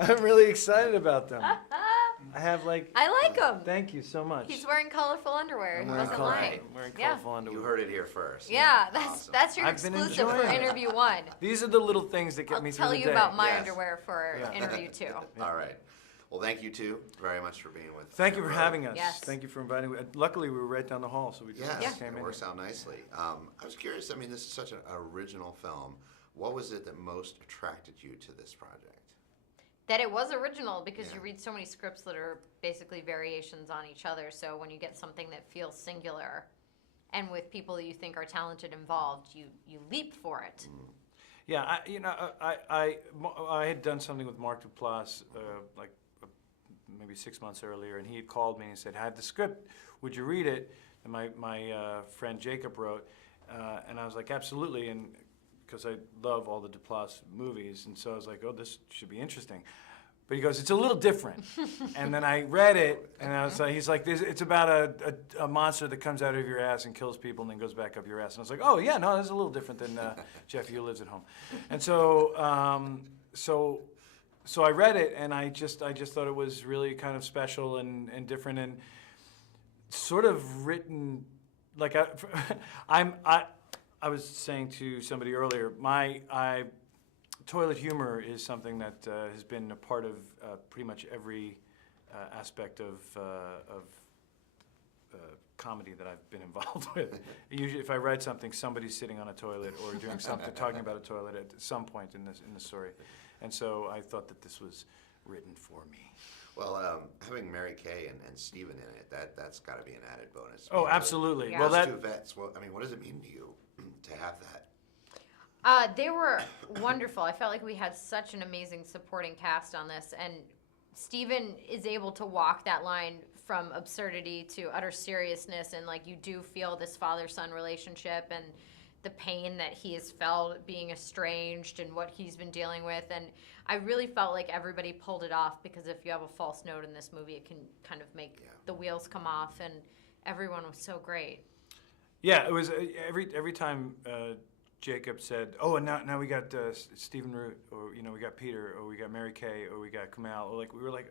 I'm really excited about them. I have like. I like him. Thank you so much. He's wearing colorful underwear. He wasn't lying. I'm wearing Yeah. colorful underwear. You heard it here first. Yeah, Awesome. that's your I've been exclusive for enjoying it. interview 1. These are the little things that get I'll me through tell the you day. about my Yes. underwear for interview 2. All right. Well, thank you two very much for being with us. Thank you for having us. Yes. Thank you for inviting me. Luckily, we were right down the hall, so we just Yes, came it in. works out nicely. I was curious, I mean, this is such an original film. What was it that most attracted you to this project? That it was original because Yeah. you read so many scripts that are basically variations on each other. So when you get something that feels singular and with people that you think are talented involved, you leap for it. Yeah, I had done something with Mark Duplass like maybe 6 months earlier, and he had called me and said, "I have the script. Would you read it?" And my friend Jacob wrote, and I was like, "Absolutely," and because I love all the Duplass movies, and so I was like, "Oh, this should be interesting." But he goes, "It's a little different." And then I read it, and I was like, he's like, "It's about a monster that comes out of your ass and kills people and then goes back up your ass." And I was like, "Oh yeah, no, this is a little different than Jeffy who lives at home." And so so I read it, and I just thought it was really kind of special and different and sort of written like I was saying to somebody earlier, toilet humor is something that has been a part of pretty much every aspect of comedy that I've been involved with. Usually, if I write something, somebody's sitting on a toilet or doing something, talking about a toilet at some point in the story, and so I thought that this was written for me. Well, having Mary Kay and Stephen in it, that's got to be an added bonus. Oh, absolutely. Yeah. Well, Those that two vets. Well, I mean, what does it mean to you to have that? They were wonderful. I felt like we had such an amazing supporting cast on this, and Steven is able to walk that line from absurdity to utter seriousness, and like you do feel this father-son relationship and the pain that he has felt being estranged and what he's been dealing with. And I really felt like everybody pulled it off, because if you have a false note in this movie, it can kind of make the wheels come off, and everyone was so great. Yeah, it was every time Jacob said, "Oh, and now we got Stephen Root, or we got Peter, or we got Mary Kay, or we got Kamal," or like we were like,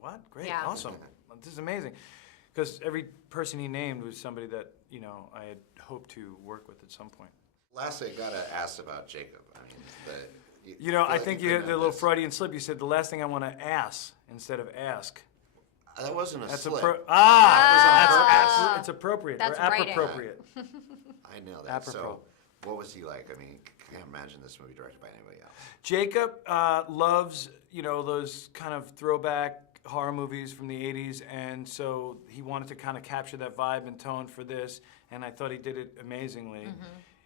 "What? Great, Yeah. awesome, this is amazing," because every person he named was somebody that I had hoped to work with at some point. Lastly, I gotta ask about Jacob. I mean, I think you had the little Freudian slip. You said the last thing I want to ask instead of ask. That wasn't a That's slip. it's appropriate. That's or writing. appropriate. I know that. Apropos. So, what was he like? I mean, can't imagine this movie directed by anybody else. Jacob loves, those kind of throwback horror movies from the 80s, and so he wanted to kind of capture that vibe and tone for this, and I thought he did it amazingly.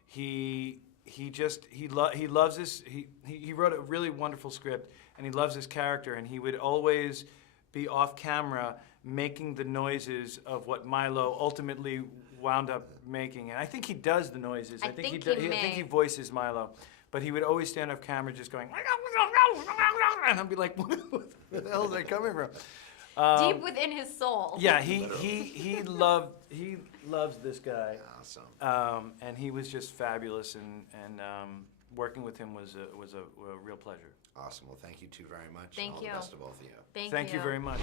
He loves this. He wrote a really wonderful script, and he loves this character, and he would always be off camera making the noises of what Milo ultimately wound up making, and I think he does the noises. I think he voices Milo, but he would always stand off camera just going, and I'd be like, "Where the hell is that coming from?" Deep within his soul. Yeah, he loves this guy. Awesome. And he was just fabulous, and working with him was a real pleasure. Awesome. Well, thank you two very much. Thank and all you. the best to both of you. Thank Thank you you very much.